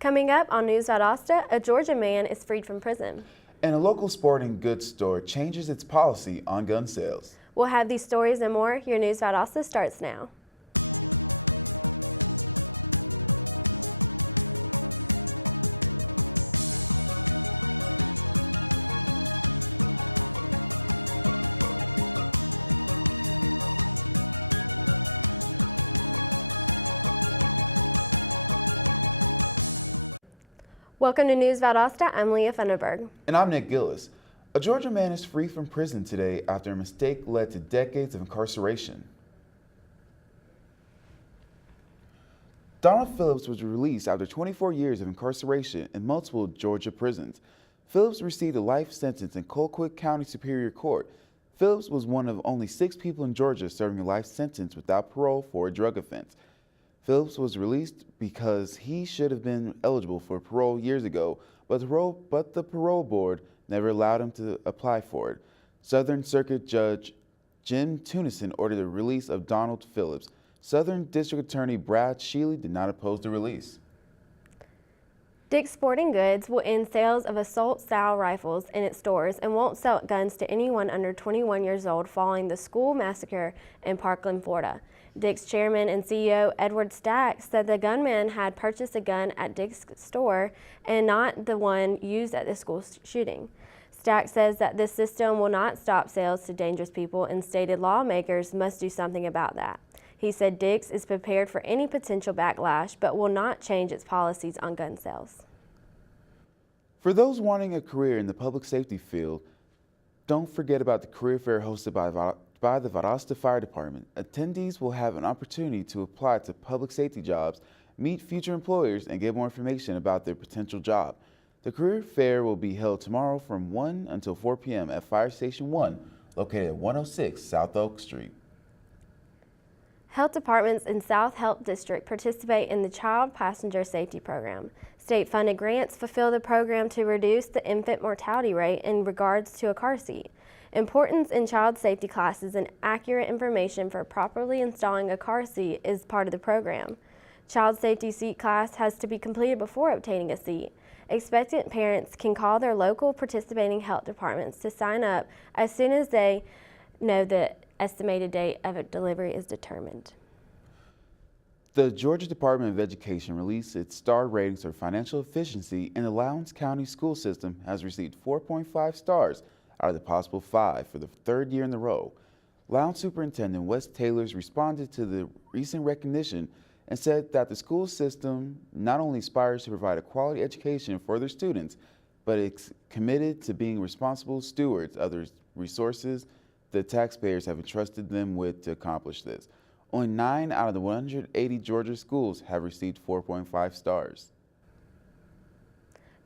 Coming up on News Valdosta, a Georgia man is freed from prison. And a local sporting goods store changes its policy on gun sales. We'll have these stories and more. Your News Valdosta starts now. Welcome to News Valdosta. I'm Leah Funderburg. And I'm Nick Gillis. A Georgia man is free from prison today after a mistake led to decades of incarceration. Donald Phillips was released after 24 years of incarceration in multiple Georgia prisons. Phillips received a life sentence in Colquitt County Superior Court. Phillips was one of only 6 people in Georgia serving a life sentence without parole for a drug offense. Phillips was released because he should have been eligible for parole years ago, but the parole board never allowed him to apply for it. Southern Circuit Judge Jim Tunison ordered the release of Donald Phillips. Southern District Attorney Brad Sheely did not oppose the release. Dick's Sporting Goods will end sales of assault-style rifles in its stores and won't sell guns to anyone under 21 years old following the school massacre in Parkland, Florida. Dick's chairman and CEO Edward Stack said the gunman had purchased a gun at Dick's store and not the one used at the school shooting. Stack says that this system will not stop sales to dangerous people and stated lawmakers must do something about that. He said Dick's is prepared for any potential backlash but will not change its policies on gun sales. For those wanting a career in the public safety field, don't forget about the career fair hosted by the Valdosta Fire Department. Attendees will have an opportunity to apply to public safety jobs, meet future employers, and get more information about their potential job. The career fair will be held tomorrow from 1 until 4 p.m. at Fire Station 1, located at 106 South Oak Street. Health departments in South Health District participate in the Child Passenger Safety Program. State-funded grants fulfill the program to reduce the infant mortality rate in regards to a car seat. Importance in child safety classes and accurate information for properly installing a car seat is part of the program. Child safety seat class has to be completed before obtaining a seat. Expectant parents can call their local participating health departments to sign up as soon as they know the estimated date of a delivery is determined. The Georgia Department of Education released its star ratings for financial efficiency, and the Lowndes County school system has received 4.5 stars out of the possible 5 for the 3rd year in a row. Lowndes Superintendent Wes Taylors responded to the recent recognition and said that the school system not only aspires to provide a quality education for their students, but it's committed to being responsible stewards of the resources the taxpayers have entrusted them with to accomplish this. Only 9 out of the 180 Georgia schools have received 4.5 stars.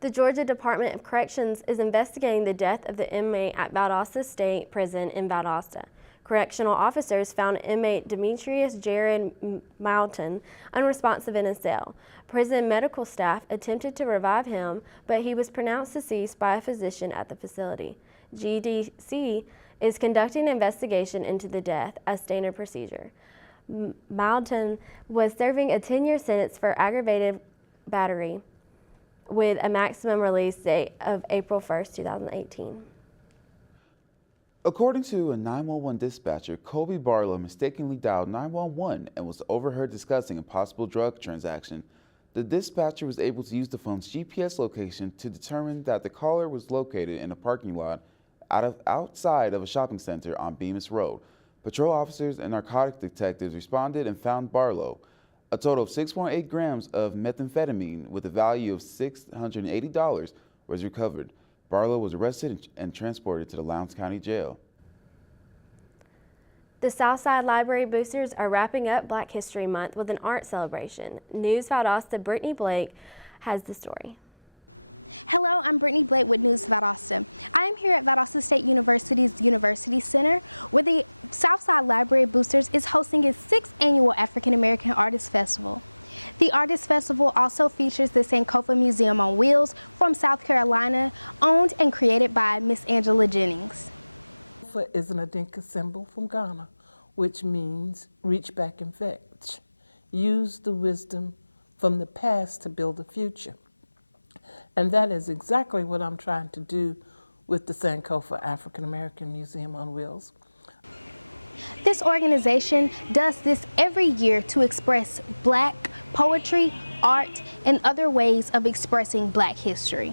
The Georgia Department of Corrections is investigating the death of the inmate at Valdosta State Prison in Valdosta. Correctional officers found inmate Demetrius Jared Moulton unresponsive in a cell. Prison medical staff attempted to revive him, but he was pronounced deceased by a physician at the facility. GDC is conducting an investigation into the death as standard procedure. Moulton was serving a 10-year sentence for aggravated battery with a maximum release date of April 1st, 2018. According to a 911 dispatcher, Colby Barlow mistakenly dialed 911 and was overheard discussing a possible drug transaction. The dispatcher was able to use the phone's GPS location to determine that the caller was located in a parking lot outside of a shopping center on Bemis Road. Patrol officers and narcotic detectives responded and found Barlow. A total of 6.8 grams of methamphetamine with a value of $680 was recovered. Barlow was arrested and transported to the Lowndes County Jail. The Southside Library Boosters are wrapping up Black History Month with an art celebration. News Valdosta Brittany Blake has the story. Hello, I'm Brittany Blake with News Valdosta. I am here at Valdosta State University's University Center, where the Southside Library Boosters is hosting its 6th annual African American Artist Festival. The Artist Festival also features the Sankofa Museum on Wheels from South Carolina, owned and created by Miss Angela Jennings. Is an Adinka symbol from Ghana, which means reach back and fetch. Use the wisdom from the past to build the future. And that is exactly what I'm trying to do with the Sankofa African American Museum on Wheels. This organization does this every year to express Black poetry, art, and other ways of expressing Black history.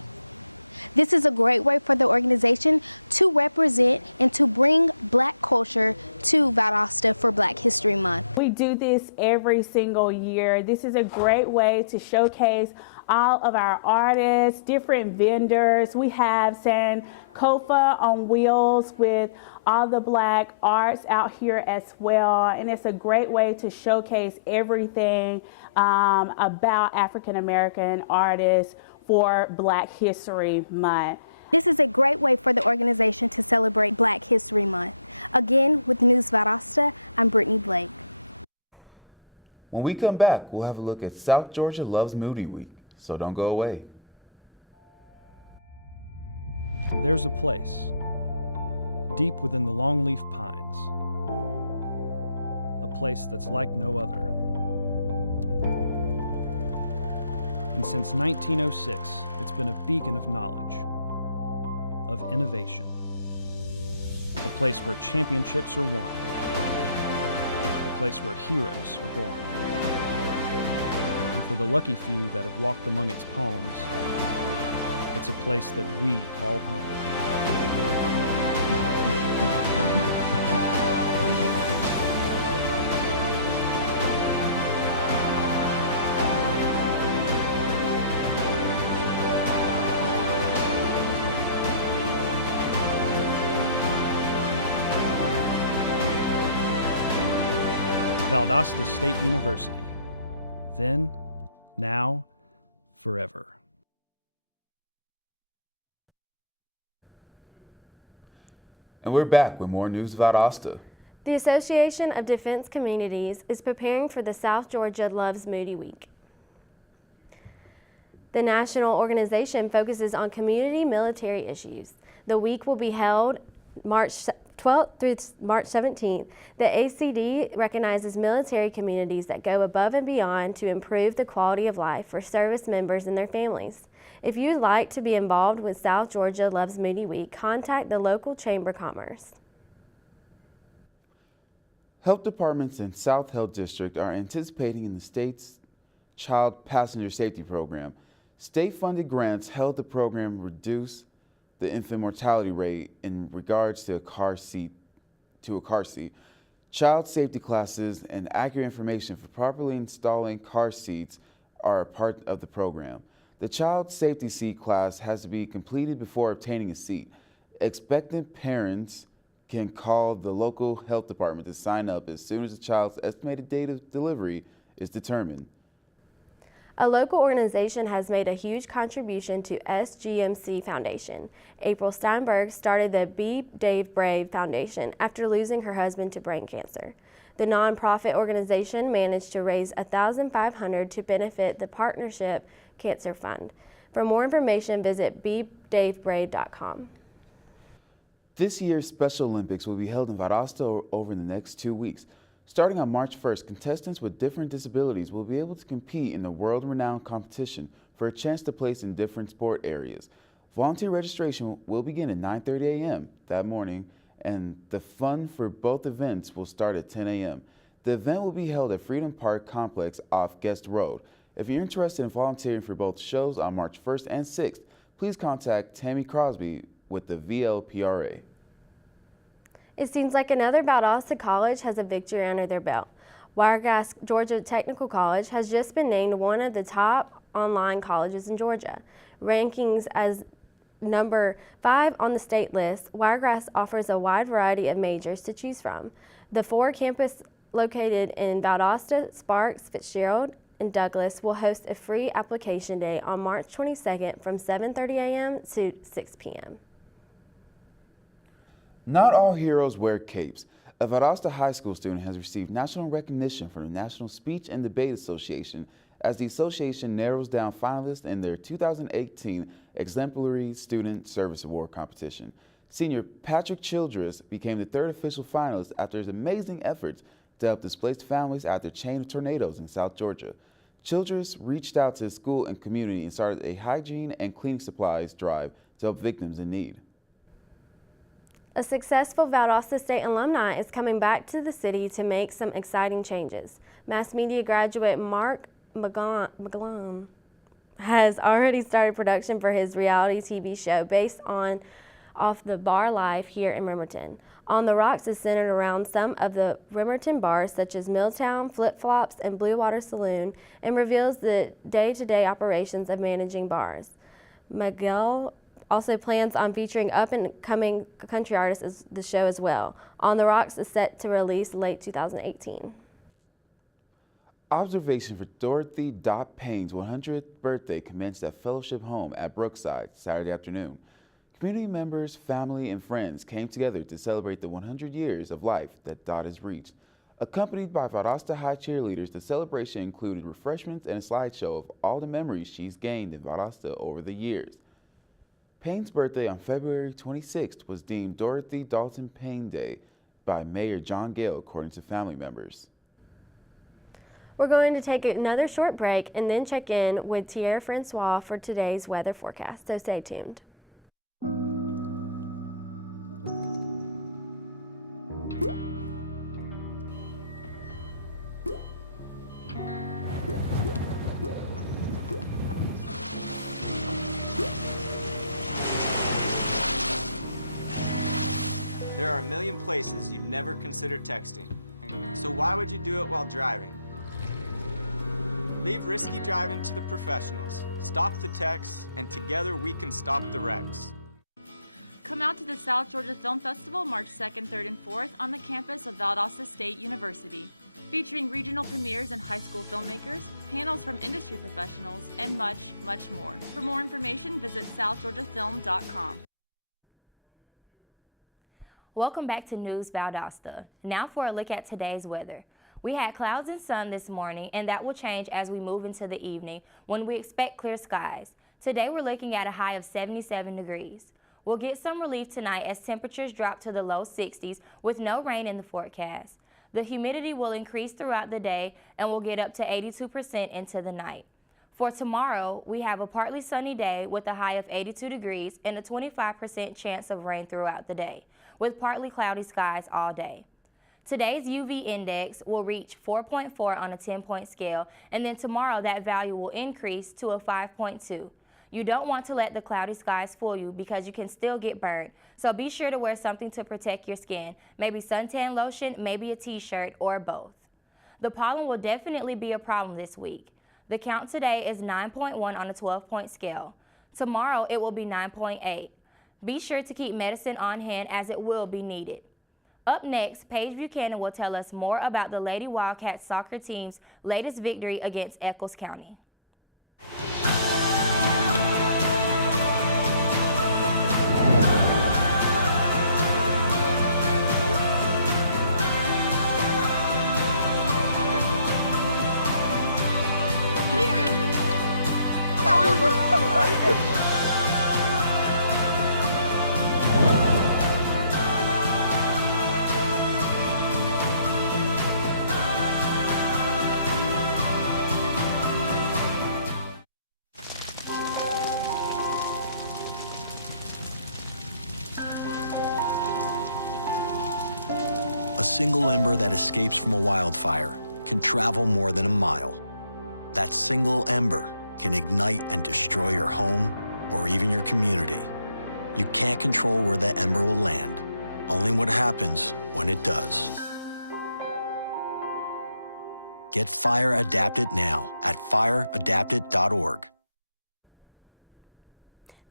This is a great way for the organization to represent and to bring Black culture to Valdosta for Black History Month. We do this every single year. This is a great way to showcase all of our artists, different vendors. We have Sankofa on Wheels with all the Black arts out here as well. And it's a great way to showcase everything about African American artists for Black History Month. This is a great way for the organization to celebrate Black History Month. Again, with News Valdosta, I'm Brittany Blake. When we come back, we'll have a look at South Georgia Loves Moody Week, so don't go away. Forever. And we're back with more News Valdosta. The Association of Defense Communities is preparing for the South Georgia Loves Moody Week. The national organization focuses on community military issues. The week will be held March 12th through March 17th. The ACD recognizes military communities that go above and beyond to improve the quality of life for service members and their families. If you'd like to be involved with South Georgia Loves Moody Week, contact the local Chamber of Commerce. Health departments in South Health District are anticipating in the state's Child Passenger Safety Program. State-funded grants help the program reduce the infant mortality rate in regards to a car seat. Child safety classes and accurate information for properly installing car seats are a part of the program. The child safety seat class has to be completed before obtaining a seat. Expectant parents can call the local health department to sign up as soon as the child's estimated date of delivery is determined. A local organization has made a huge contribution to SGMC Foundation. April Steinberg started the Be Dave Brave Foundation after losing her husband to brain cancer. The nonprofit organization managed to raise $1,500 to benefit the Partnership Cancer Fund. For more information, visit bedavebrave.com. This year's Special Olympics will be held in Valdosta over the next 2 weeks. Starting on March 1st, contestants with different disabilities will be able to compete in the world-renowned competition for a chance to place in different sport areas. Volunteer registration will begin at 9:30 a.m. that morning, and the fun for both events will start at 10 a.m. The event will be held at Freedom Park Complex off Guest Road. If you're interested in volunteering for both shows on March 1st and 6th, please contact Tammy Crosby with the VLPRA. It seems like another Valdosta college has a victory under their belt. Wiregrass Georgia Technical College has just been named one of the top online colleges in Georgia. Rankings as number 5 on the state list, Wiregrass offers a wide variety of majors to choose from. The 4 campuses located in Valdosta, Sparks, Fitzgerald, and Douglas will host a free application day on March 22nd from 7:30 a.m. to 6 p.m. Not all heroes wear capes. A Valdosta High School student has received national recognition from the National Speech and Debate Association as the association narrows down finalists in their 2018 Exemplary Student Service Award competition. Senior Patrick Childress became the 3rd official finalist after his amazing efforts to help displaced families after a chain of tornadoes in South Georgia. Childress reached out to the school and community and started a hygiene and cleaning supplies drive to help victims in need. A successful Valdosta State alumni is coming back to the city to make some exciting changes. Mass media graduate Mark McGlone has already started production for his reality TV show based off the bar life here in Bremerton. On the Rocks is centered around some of the Bremerton bars such as Milltown, Flip Flops, and Blue Water Saloon, and reveals the day-to-day operations of managing bars. Miguel also plans on featuring up-and-coming country artists as the show as well. On the Rocks is set to release late 2018. Observation for Dorothy Dot Payne's 100th birthday commenced at Fellowship Home at Brookside Saturday afternoon. Community members, family, and friends came together to celebrate the 100 years of life that Dot has reached. Accompanied by Valdosta High cheerleaders, the celebration included refreshments and a slideshow of all the memories she's gained in Valdosta over the years. Payne's birthday on February 26th was deemed Dorothy Dalton Payne Day by Mayor John Gale, according to family members. We're going to take another short break and then check in with Thierry Francois for today's weather forecast, so stay tuned. Festival March 2nd, 3rd, and 4th on the campus of Valdosta State University, featuring regional premieres and technical releases. We hope to see you at the festival and for more information, visit southofthesound.com. Welcome back to News Valdosta. Now for a look at today's weather. We had clouds and sun this morning, and that will change as we move into the evening when we expect clear skies. Today we're looking at a high of 77 degrees. We'll get some relief tonight as temperatures drop to the low 60s with no rain in the forecast. The humidity will increase throughout the day and will get up to 82% into the night. For tomorrow, we have a partly sunny day with a high of 82 degrees and a 25% chance of rain throughout the day, with partly cloudy skies all day. Today's UV index will reach 4.4 on a 10-point scale, and then tomorrow that value will increase to a 5.2. You don't want to let the cloudy skies fool you because you can still get burned, so be sure to wear something to protect your skin, maybe suntan lotion, maybe a t-shirt, or both. The pollen will definitely be a problem this week. The count today is 9.1 on a 12-point scale. Tomorrow it will be 9.8. Be sure to keep medicine on hand as it will be needed. Up next, Paige Buchanan will tell us more about the Lady Wildcats soccer team's latest victory against Eccles County.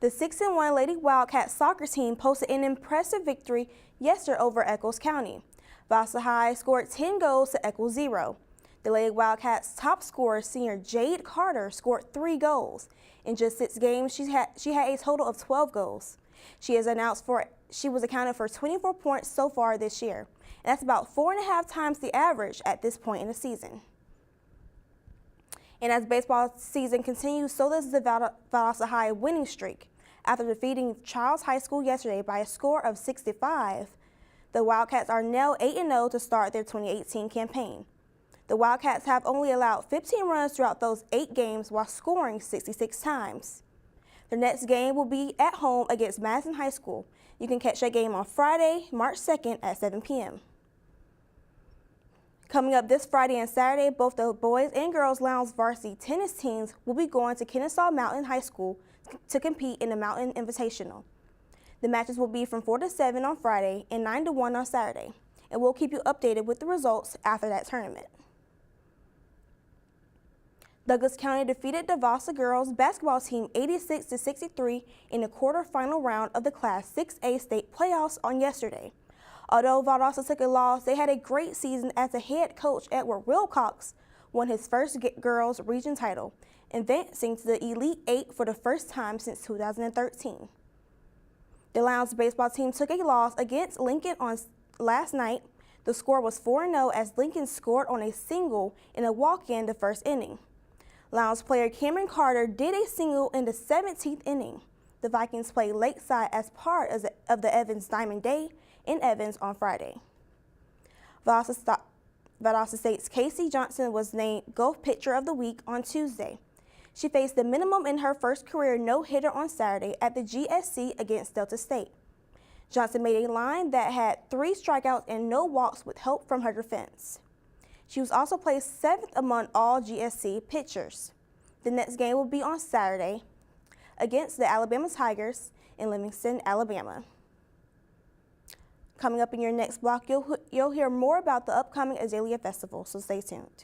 The 6-1 Lady Wildcats soccer team posted an impressive victory yesterday over Eccles County. Valdosta High scored 10 goals to Eccles 0. The Lady Wildcats top scorer, senior Jade Carter, scored 3 goals. In just 6 games, she had a total of 12 goals. She was accounted for 24 points so far this year, and that's about 4.5 times the average at this point in the season. And as baseball season continues, so does the Valdosta High winning streak. After defeating Charles High School yesterday by a score of 65, the Wildcats are now 8-0 to start their 2018 campaign. The Wildcats have only allowed 15 runs throughout those 8 games while scoring 66 times. Their next game will be at home against Madison High School. You can catch that game on Friday, March 2nd at 7 p.m. Coming up this Friday and Saturday, both the boys and girls Lowndes varsity tennis teams will be going to Kennesaw Mountain High School to compete in the Mountain Invitational. The matches will be from 4 to 7 on Friday and 9 to 1 on Saturday, and we'll keep you updated with the results after that tournament. Douglas County defeated the Valdosta girls basketball team 86-63 in the quarterfinal round of the Class 6A state playoffs on yesterday. Although Valdosta took a loss, they had a great season as the head coach Edward Wilcox won his first girls region title, advancing to the Elite 8 for the first time since 2013. The Lowndes baseball team took a loss against Lincoln on last night. The score was 4-0 as Lincoln scored on a single in a walk-in the first inning. Lowndes player Cameron Carter did a single in the 17th inning. The Vikings played Lakeside as part of the Evans Diamond Day in Evans on Friday. Valdosta State's Casey Johnson was named Golf Pitcher of the Week on Tuesday. She faced the minimum in her first career no-hitter on Saturday at the GSC against Delta State. Johnson made a line that had 3 strikeouts and no walks with help from her defense. She was also placed 7th among all GSC pitchers. The next game will be on Saturday against the Alabama Tigers in Livingston, Alabama. Coming up in your next block, you'll hear more about the upcoming Azalea Festival, so stay tuned.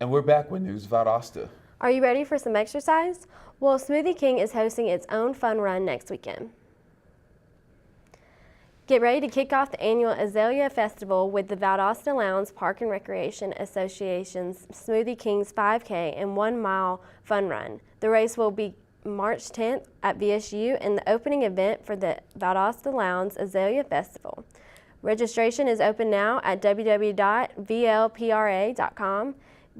And we're back with News Valdosta. Are you ready for some exercise? Well, Smoothie King is hosting its own fun run next weekend. Get ready to kick off the annual Azalea Festival with the Valdosta Lowndes Park and Recreation Association's Smoothie King's 5K and 1 mile fun run. The race will be March 10th at VSU and the opening event for the Valdosta Lowndes Azalea Festival. Registration is open now at www.vlpra.com.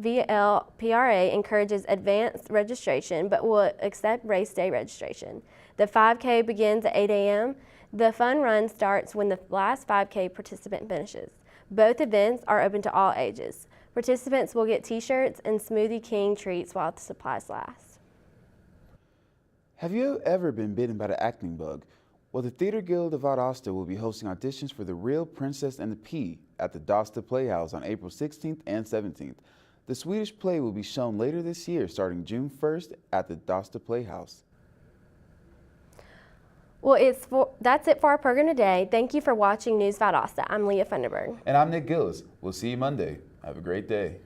VLPRA encourages advanced registration but will accept race day registration. The 5K begins at 8 a.m. The fun run starts when the last 5K participant finishes. Both events are open to all ages. Participants will get t-shirts and Smoothie King treats while the supplies last. Have you ever been bitten by the acting bug? Well, the Theater Guild of Valdosta will be hosting auditions for The Real Princess and the Pea at the Dosta Playhouse on April 16th and 17th. The Swedish play will be shown later this year, starting June 1st at the Dosta Playhouse. Well, that's it for our program today. Thank you for watching News Valdosta. I'm Leah Funderburg. And I'm Nick Gillis. We'll see you Monday. Have a great day.